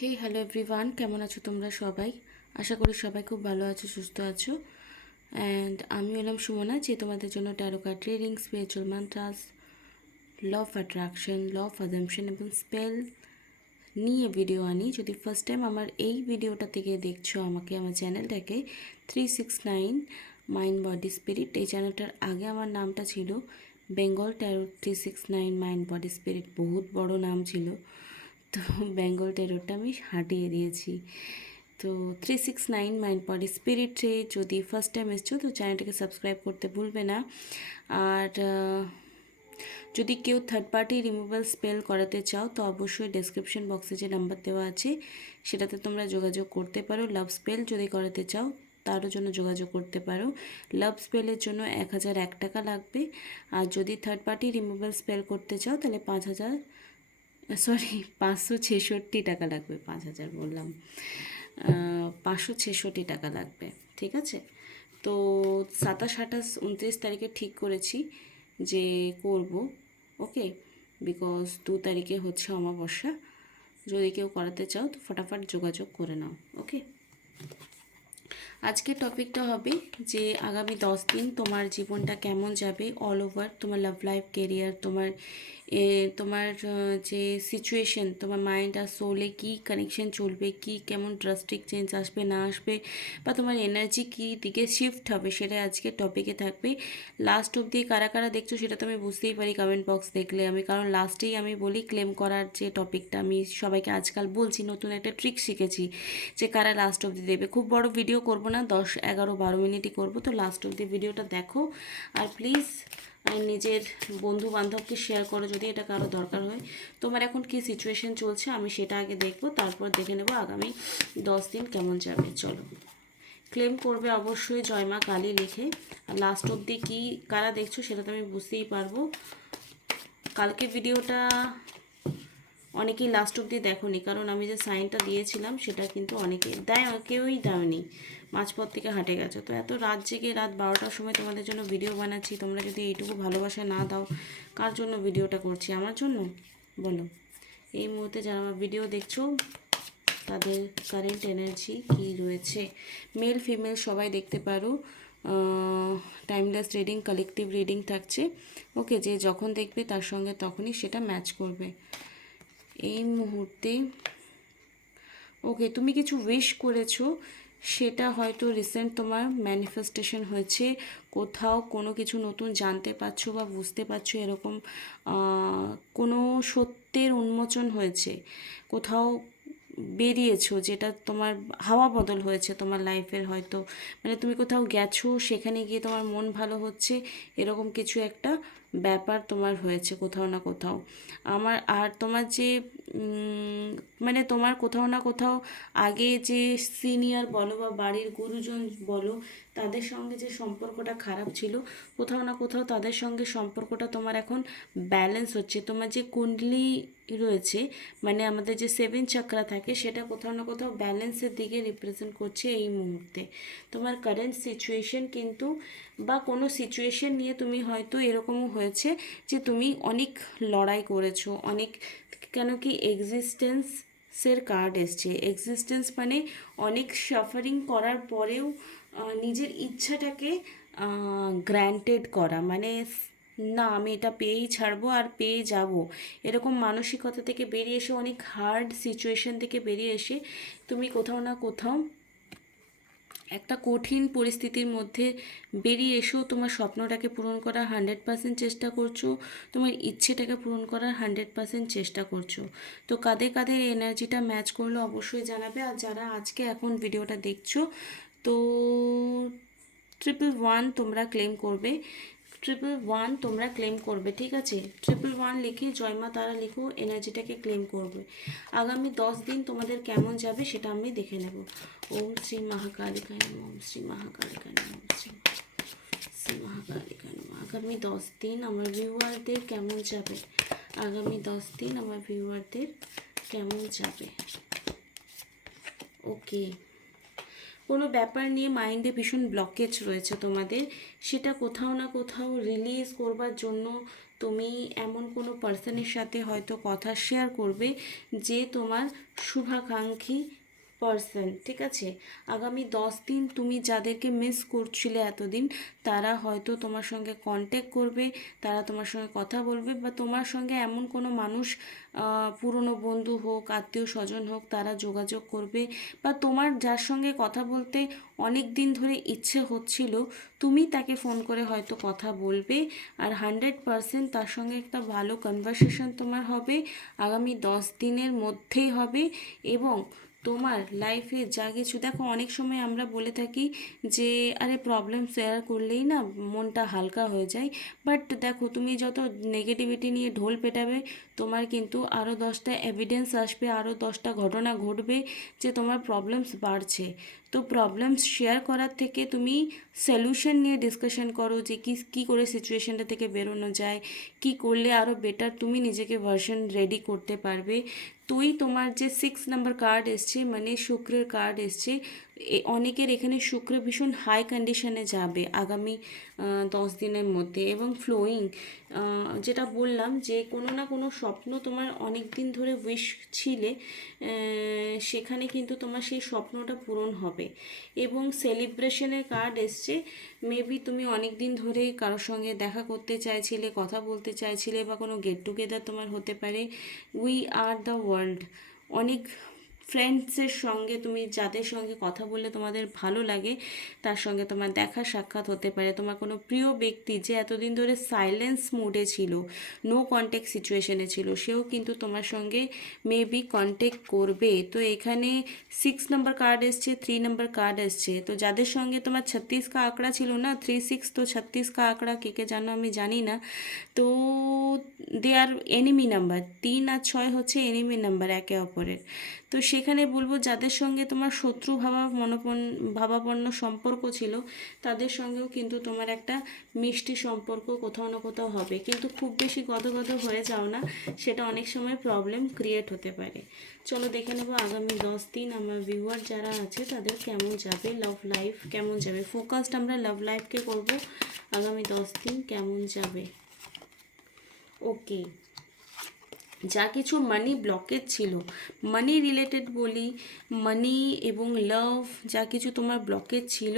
হে hello everyone, কেমন আছো তোমরা সবাই? আশা করি সবাই খুব ভালো আছো, সুস্থ আছো। অ্যান্ড আমি হলাম সুমনা, যে তোমাদের জন্য tarot card reading, spiritual mantras, law of attraction, law of assumption এবং স্পেল নিয়ে ভিডিও আনি। যদি ফার্স্ট টাইম আমার এই ভিডিওটা থেকে দেখছো আমাকে, আমার চ্যানেলটাকে 369 মাইন্ড বডি স্পিরিট, এই চ্যানেলটার আগে আমার নামটা ছিল Bengal taro 369 mind body spirit, বহুত বড় নাম ছিল। তো বেঙ্গল ট্যারোটা আমি হাঁটিয়ে দিয়েছি। তো 369 মাইন্ড বডি স্পিরিটে যদি ফার্স্ট টাইম এসছো তো চ্যানেলটাকে সাবস্ক্রাইব করতে ভুলবে না। আর যদি কেউ থার্ড পার্টি রিমুভাল স্পেল করাতে চাও তো অবশ্যই ডেসক্রিপশন বক্সে যে নাম্বার দেওয়া আছে সেটাতে তোমরা যোগাযোগ করতে পারো। লাভ স্পেল যদি করাতে চাও তারও জন্য যোগাযোগ করতে পারো। লাভ স্পেলের জন্য 1001 টাকা লাগবে। আর যদি থার্ড পার্টি রিমুভাল স্পেল করতে চাও তাহলে 566 টাকা লাগবে। 5000 বললাম, 566 টাকা লাগবে। ঠিক আছে, তো 27, 28, 29 তারিখে ঠিক করেছি যে করব। ওকে, বিকজ 2 তারিখে হচ্ছে অমাবস্যা। যদি কেউ করাতে চাও তো ফটাফট যোগাযোগ করে নাও। ওকে, আজকের টপিকটা হবে যে আগামী 10 দিন তোমার জীবনটা কেমন যাবে, অল ওভার তোমার লাভ লাইফ, কেরিয়ার, তোমার যে সিচুয়েশন, তোমার মাইন্ড আর সোলে কী কানেকশন চলবে, কি কেমন ড্রাস্টিক চেঞ্জ আসবে না আসবে, বা তোমার এনার্জি কী দিকে শিফট হবে, সেটা আজকে টপিকে থাকবে। লাস্ট অবধি কারা কারা দেখছো সেটা তো আমি বুঝতেই পারি কমেন্ট বক্স দেখলে। আমি কারণ লাস্টেই আমি বলি ক্লেম করার যে টপিকটা, আমি সবাইকে আজকাল বলছি, নতুন একটা ট্রিক শিখেছি যে কারা লাস্ট অবধি দেবে। খুব বড় ভিডিও করব না, 10, 11, 12 মিনিটই করব। তো লাস্ট অবধি ভিডিওটা দেখো আর প্লিজ নিজের বন্ধু বান্ধবকে শেয়ার করো যদি এটা কারো দরকার হয়। তোমার এখন কি সিচুয়েশন চলছে আমি সেটা আগে দেখবো, তারপর দেখে নেবো আগামী 10 দিন কেমন যাবে। চলো, ক্লেম করবে অবশ্যই জয় মা কালী লিখে। আর লাস্ট অবধি কী কারা দেখছো সেটা তো আমি বুঝতেই পারবো। কালকে ভিডিওটা অনেকেই লাস্ট অবধি দেখোনি, কারণ আমি যে সাইনটা দিয়েছিলাম সেটা কিন্তু অনেকে কেউই দেয়নি, মাঝপথ থেকে হাঁটে গেছে। তো এত রাত জেগে রাত 12টার সময় তোমাদের জন্য ভিডিও বানাচ্ছি, তোমরা যদি এইটুকু ভালোবাসা না দাও, কার জন্য ভিডিওটা করছি? আমার জন্য বলো। এই মুহূর্তে যারা আমার ভিডিও দেখছো তাদের কারেন্ট এনার্জি কী রয়েছে, মেল ফিমেল সবাই দেখতে পারো। টাইমলেস রিডিং, কালেকটিভ রিডিং থাকছে। ওকে, যে যখন দেখবে তার সঙ্গে তখনই সেটা ম্যাচ করবে এই মুহূর্তে। ওকে, তুমি কিছু উইশ করেছো, সেটা হয়তো রিসেন্ট তোমার ম্যানিফেস্টেশন হয়েছে। কোথাও কোনো কিছু নতুন জানতে পারছো বা বুঝতে পারছো, এরকম কোনো সত্যের উন্মোচন হয়েছে। কোথাও বেরিয়েছো, যেটা তোমার হাওয়া বদল হয়েছে তোমার লাইফের, হয়তো মানে তুমি কোথাও গেছো, সেখানে গিয়ে তোমার মন ভালো হচ্ছে, এরকম কিছু একটা ব্যাপার তোমার হয়েছে কোথাও না কোথাও। আর তোমার যে মানে তোমার কোথাও না কোথাও আগে যে সিনিয়র বলো বা বাড়ির গুরুজন বলো, তাদের সঙ্গে যে সম্পর্কটা খারাপ ছিল, কোথাও না কোথাও তাদের সঙ্গে সম্পর্কটা তোমার এখন ব্যালেন্স হচ্ছে। তোমার যে কুণ্ডলি রয়েছে, মানে আমাদের যে 7 চাকরা থাকে, সেটা কোথাও না কোথাও ব্যালেন্সের দিকে রিপ্রেজেন্ট করছে এই মুহূর্তে। তোমার কারেন্ট সিচুয়েশন কিন্তু, বা কোনো সিচুয়েশন নিয়ে তুমি হয়তো এরকমও হয়েছে যে তুমি অনেক লড়াই করেছো, অনেক, কেন কি এক্সিস্টেন্সের কার্ড এসছে। এক্সিস্টেন্স মানে অনেক সাফারিং করার পরেও নিজের ইচ্ছাটাকে গ্র্যান্টেড করা, মানে না আমি এটা পেয়েই ছাড়বো আর পেয়ে যাব, এরকম মানসিকতা থেকে বেরিয়ে এসে, অনেক হার্ড সিচুয়েশন থেকে বেরিয়ে এসে তুমি কোথাও না কোথাও একটা কঠিন পরিস্থিতির মধ্যে বেরিয়ে এসেও তোমার স্বপ্নটাকে পূরণ করার 100% চেষ্টা করছো, তোমার ইচ্ছেটাকে পূরণ করার 100% চেষ্টা করছো। তো কাদের কাদের এনার্জিটা ম্যাচ করলো অবশ্যই জানাবে। আর যারা আজকে এখন ভিডিওটা দেখছো, তো 111 তোমরা ক্লেম করবে, 111 তোমরা ক্লেম করবে, ঠিক আছে? 111 লিখে জয় মা তারা লিখো, এনার্জিটাকে ক্লেম করবে। আগামী 10 দিন তোমাদের কেমন যাবে সেটা আমি দেখে নেব। ওম শ্রী মহাকালিকায় নমঃ, ওম শ্রী মহাকালিকায় নমঃ, ওম শ্রী মহাকালিকায় নমঃ। আগামী 10 দিন আমার ভিউয়ারদের কেমন যাবে, আগামী 10 দিন আমার ভিউয়ারদের কেমন যাবে। ওকে, কোনো ব্যাপার নিয়ে মাইন্ডে ভীষণ ব্লকেজ রয়েছে তোমাদের, সেটা কোথাও না কোথাও রিলিজ করবার জন্য তুমি এমন কোনো পার্সনের সাথে হয়তো কথা শেয়ার করবে যে তোমার শুভাকাঙ্ক্ষী পার্সন, ঠিক আছে। আগামী 10 দিন তুমি যাদেরকে মিস করছিলে এতদিন, তারা হয়তো তোমার সঙ্গে কন্ট্যাক্ট করবে, তারা তোমার সঙ্গে কথা বলবে, বা তোমার সঙ্গে এমন কোনো মানুষ, পুরনো বন্ধু হোক, আত্মীয় স্বজন হোক, তারা যোগাযোগ করবে, বা তোমার যার সঙ্গে কথা বলতে অনেক দিন ধরে ইচ্ছে হচ্ছিল, তুমি তাকে ফোন করে হয়তো কথা বলবে, আর 100% তার সঙ্গে একটা ভালো কনভারসেশন তোমার হবে, আগামী 10 দিনের মধ্যেই হবে। এবং তোমার লাইফে যা কিছু, দেখো অনেক সময় আমরা বলে থাকি যে আরে প্রবলেম শেয়ার করলেই না মনটা হালকা হয়ে যায়, বাট দেখো তুমি যত নেগেটিভিটি নিয়ে ঢোল পেটাবে, তোমার কিন্তু আরও 10টা এভিডেন্স আসবে, আরও 10টা ঘটনা ঘটবে যে তোমার প্রবলেমস বাড়ছে। তো প্রবলেমস শেয়ার করার থেকে তুমি সলিউশন নিয়ে ডিসকাশন করো যে কী করে সিচুয়েশনটা থেকে বেরোনো যায়, কি করলে আরও বেটার তুমি নিজেকে ভার্সন রেডি করতে পারবে। তুই তোমার যে 6 নাম্বার কার্ড এসছে, মানে শুক্রের কার্ড এসছে, অনেকের এখানে শুক্র ভীষণ হাই কন্ডিশনে যাবে আগামী 10 দিনের মধ্যে, এবং ফ্লোয়িং, যেটা বললাম যে কোনো না কোনো স্বপ্ন তোমার অনেক দিন ধরে উইশ ছিলে, সেখানে কিন্তু তোমার সেই স্বপ্নটা পূরণ হবে। এবং সেলিব্রেশনের কার্ড এসছে, মেবি তুমি অনেক দিন ধরে কারোর সঙ্গে দেখা করতে চাইছিলে, কথা বলতে চাইছিলে, বা কোনো গেট টুগেদার তোমার হতে পারে। উই আর দ্য ওয়ার্ল্ড, অনেক ফ্রেন্ডসের সঙ্গে তুমি যাদের সঙ্গে কথা বললে তোমাদের ভালো লাগে, তার সঙ্গে তোমার দেখা সাক্ষাৎ হতে পারে। তোমার কোনো প্রিয় ব্যক্তি যে এতদিন ধরে সাইলেন্স মোডে ছিল, নো কন্ট্যাক্ট সিচুয়েশনে ছিল, সেও কিন্তু তোমার সঙ্গে মেবি কন্ট্যাক্ট করবে। তো এখানে 6 নাম্বার কার্ড এসছে, 3 নাম্বার কার্ড এসছে। তো যাদের সঙ্গে তোমার 36 কা আঁকড়া ছিল না, 36, তো 36 কা আঁকড়া কে কে জানো আমি জানি না। তো দে আর এনিমি নাম্বার, 3 আর 6 হচ্ছে এনিমি নাম্বার একে অপরের। তো সেখানে বলবো যাদের সঙ্গে তোমার শত্রু ভাবাপন্ন সম্পর্ক ছিল, তাদের সঙ্গেও কিন্তু তোমার একটা মিষ্টি সম্পর্ক কোথাও না কোথাও হবে, কিন্তু খুব বেশি গদগদ হয়ে যাও না, সেটা অনেক সময় প্রবলেম ক্রিয়েট হতে পারে। চলো দেখে নেবো আগামী 10 দিন আমার ভিউয়ার যারা আছে তাদের কেমন যাবে, লাভ লাইফ কেমন যাবে। ফোকাসড আমরা লাভ লাইফকে করব, আগামী 10 দিন কেমন যাবে। ওকে, যা কিছু মানি ব্লকেজ ছিল, মানি রিলেটেড বলি, মানি এবং লাভ, যা কিছু তোমার ব্লকেজ ছিল,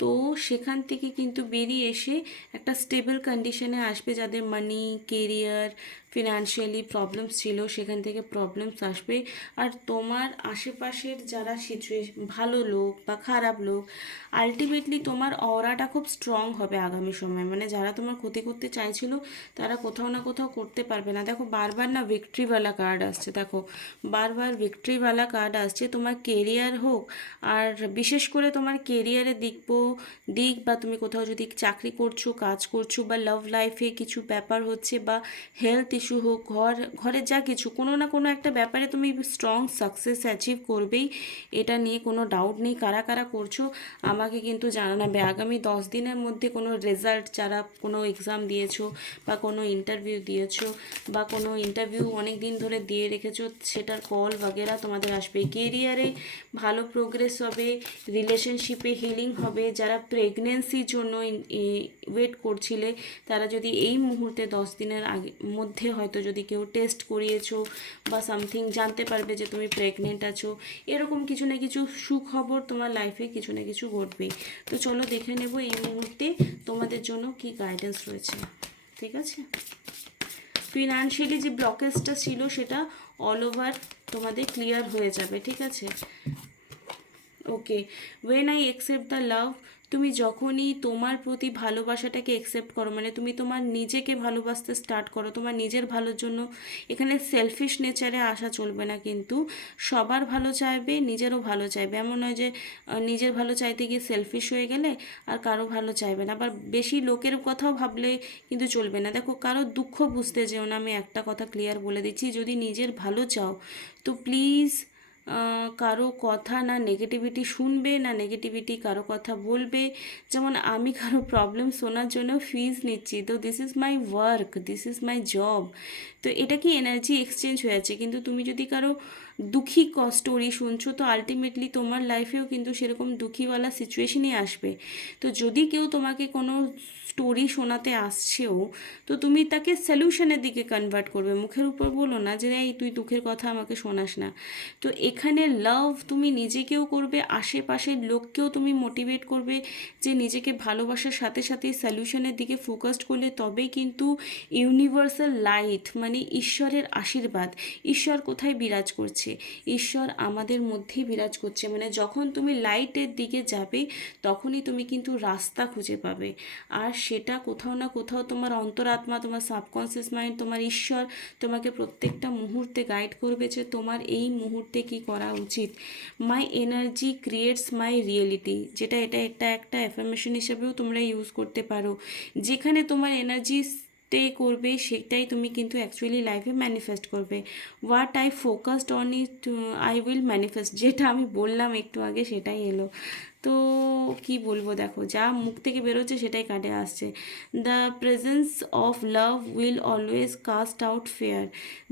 তো সেখান থেকে কিন্তু বেরিয়ে এসে একটা স্টেবল কন্ডিশনে আসবে। যাদের মানি, কেরিয়ার, ফিনান্সিয়ালি প্রবলেমস ছিল, সেখান থেকে প্রবলেমস আসবে। আর তোমার আশেপাশের যারা সিচুয়েশন, ভালো লোক বা খারাপ লোক, আলটিমেটলি তোমার অরাটা খুব স্ট্রং হবে আগামী সময়। মানে যারা তোমার ক্ষতি করতে চাইছিল, তারা কোথাও না কোথাও করতে পারবে না। দেখো বারবার না ভিক্টরিওয়ালা কার্ড আসছে, দেখো বারবার ভিক্টরিওয়ালা কার্ড আসছে। তোমার কেরিয়ার হোক, আর বিশেষ করে তোমার কেরিয়ারে দিক বা তুমি কোথাও যদি চাকরি করছো, কাজ করছো, বা লাভ লাইফে কিছু ব্যাপার হচ্ছে, বা হেলথ ইস্যু হোক, ঘরে যা কিছু, কোনো না কোনো একটা ব্যাপারে তুমি স্ট্রং সাকসেস অ্যাচিভ করবেই, এটা নিয়ে কোনো ডাউট নেই। কারা কারা করছো আমাকে কিন্তু জানাবে। আগামী 10 দিনের মধ্যে কোনো রেজাল্ট, যারা কোনো এক্সাম দিয়েছো বা কোনো ইন্টারভিউ দিয়েছো, বা কোনো ইন্টারভিউ অনেক দিন ধরে দিয়ে রেখেছো, সেটার কল বাগেরা তোমাদের আসবে। কেরিয়ারে ভালো প্রোগ্রেস হবে, রিলেশনশিপে হিলিং হবে। যারা প্রেগনেন্সির জন্য ওয়েট করছিলে, তারা যদি এই মুহূর্তে 10 দিনের মধ্যে হয়তো যদি কেউ টেস্ট করিয়েছো বা সামথিং, জানতে পারবে যে তুমি প্রেগনেন্ট আছো। এরকম কিছু না কিছু সুখবর তোমার লাইফে কিছু না কিছু ঘটবে। তো চলো দেখে নেব এই মুহূর্তে তোমাদের জন্য কি গাইডেন্স রয়েছে, ঠিক আছে। ফিনান্সিয়ালি যে ব্লকেজটা ছিল, সেটা অল ওভার তোমাদের ক্লিয়ার হয়ে যাবে, ঠিক আছে। Okay, when I accept the love, তুমি যখনই তোমার প্রতি ভালোবাসাটাকে অ্যাকসেপ্ট করো, মানে তুমি তোমার নিজেকে ভালোবাসতে স্টার্ট করো, তোমার নিজের ভালোর জন্য, এখানে সেলফিশ নেচারে আসা চলবে না, কিন্তু সবার ভালো চাইবে, নিজেরও ভালো চাইবে। এমন নয় যে নিজের ভালো চাইতে গিয়ে সেলফিশ হয়ে গেলে আর কারো ভালো চাইবে না। আবার বেশি লোকের কথাও ভাবলে কিন্তু চলবে না। দেখো কারো দুঃখ বুঝতে যেও না, আমি একটা কথা ক্লিয়ার বলে দিচ্ছি, যদি নিজের ভালো চাও তো প্লিজ কারো কথা না নেগেটিভিটি শুনবে, না নেগেটিভিটি কারো কথা বলবে। যেমন আমি কারো প্রবলেম শোনার জন্য ফিজ নিচ্ছি, তো this is my work, this is my job. তো এটা কি এনার্জি এক্সচেঞ্জ হয়ে আছে। কিন্তু তুমি যদি কারো দুঃখী স্টোরি শুনছো, তো আলটিমেটলি তোমার লাইফেও কিন্তু সেরকম দুঃখীওয়ালা সিচুয়েশনই আসবে। তো যদি কেউ তোমাকে কোনো স্টোরি শোনাতে আসছেও, তো তুমি তাকে সলিউশনের দিকে কনভার্ট করবে, মুখের উপর বলো না যে এই তুই দুঃখের কথা আমাকে শোনাস না। তো এখানে লাভ তুমি নিজেকেও করবে, আশেপাশের লোককেও তুমি মোটিভেট করবে যে নিজেকে ভালোবাসার সাথে সাথে সলিউশনের দিকে ফোকাসড করলে তবেই কিন্তু ইউনিভার্সাল লাইট মানে ঈশ্বরের আশীর্বাদ। ঈশ্বর কোথায় বিরাজ করছে? ঈশ্বর আমাদের মধ্যেই বিরাজ করছে। মানে যখন তুমি লাইটের দিকে যাবে তখনই তুমি কিন্তু রাস্তা খুঁজে পাবে। আর সেটা কোথাও না কোথাও তোমার অন্তরাত্মা, তোমার সাবকনসিয়াস মাইন্ড, তোমার ঈশ্বর তোমাকে প্রত্যেকটা মুহূর্তে গাইড করবে যে তোমার এই মুহূর্তে কি করা উচিত। My energy creates my reality, যেটা এটা একটা একটা অ্যাফার্মেশন হিসেবেও তোমরা ইউজ করতে পারো। যেখানে তোমার এনার্জি স্টে করবে সেটাই তুমি কিন্তু অ্যাকচুয়ালি লাইফে ম্যানিফেস্ট করবে। What I focused on it I will manifest, যেটা আমি বললাম একটু আগে সেটাই এলো। তো কি বলবো, দেখো যা মুখ থেকে বেরোচ্ছে সেটাই কাটে আসছে। The presence of love will always cast out fear.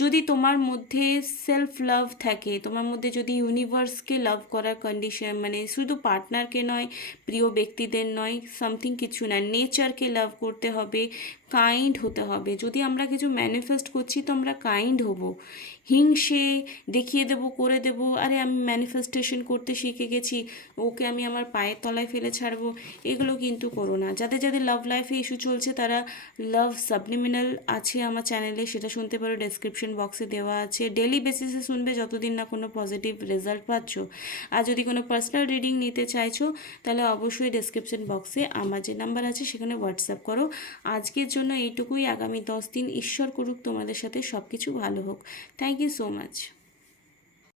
যদি তোমার মধ্যে সেলফ লাভ থাকে, তোমার মধ্যে যদি ইউনিভার্সকে লাভ করার কন্ডিশন, মানে শুধু পার্টনারকে নয়, প্রিয় ব্যক্তিদের নয়, সামথিং কিছু না, নেচারকে লাভ করতে হবে, কাইন্ড হতে হবে। যদি আমরা কিছু ম্যানিফেস্ট করছি তো আমরা কাইন্ড হব। হিংসে দেখিয়ে দেব, করে দেব, আরে আমি ম্যানিফেস্টেশন করতে শিখে গেছি, ওকে আমি আমার পায়ের তলায় ফেলে ছাড়বো, এগুলো কিন্তু করো না। যাদের যাদের লাভ লাইফে ইস্যু চলছে তারা লাভ সাবলিমিনাল আছে আমার চ্যানেলে, সেটা শুনতে পারো, ডেসক্রিপশন বক্সে দেওয়া আছে। ডেলি বেসিসে শুনবে যতদিন না কোনো পজিটিভ রেজাল্ট পাচ্ছ। আর যদি কোনো পার্সোনাল রিডিং নিতে চাইছো তাহলে অবশ্যই ডেসক্রিপশন বক্সে আমার যে নাম্বার আছে সেখানে হোয়াটসঅ্যাপ করো। আজকের জন্য এইটুকুই, আগামী 10 দিন ঈশ্বর করুক তোমাদের সাথে সব কিছু ভালো হোক। Thank you so much.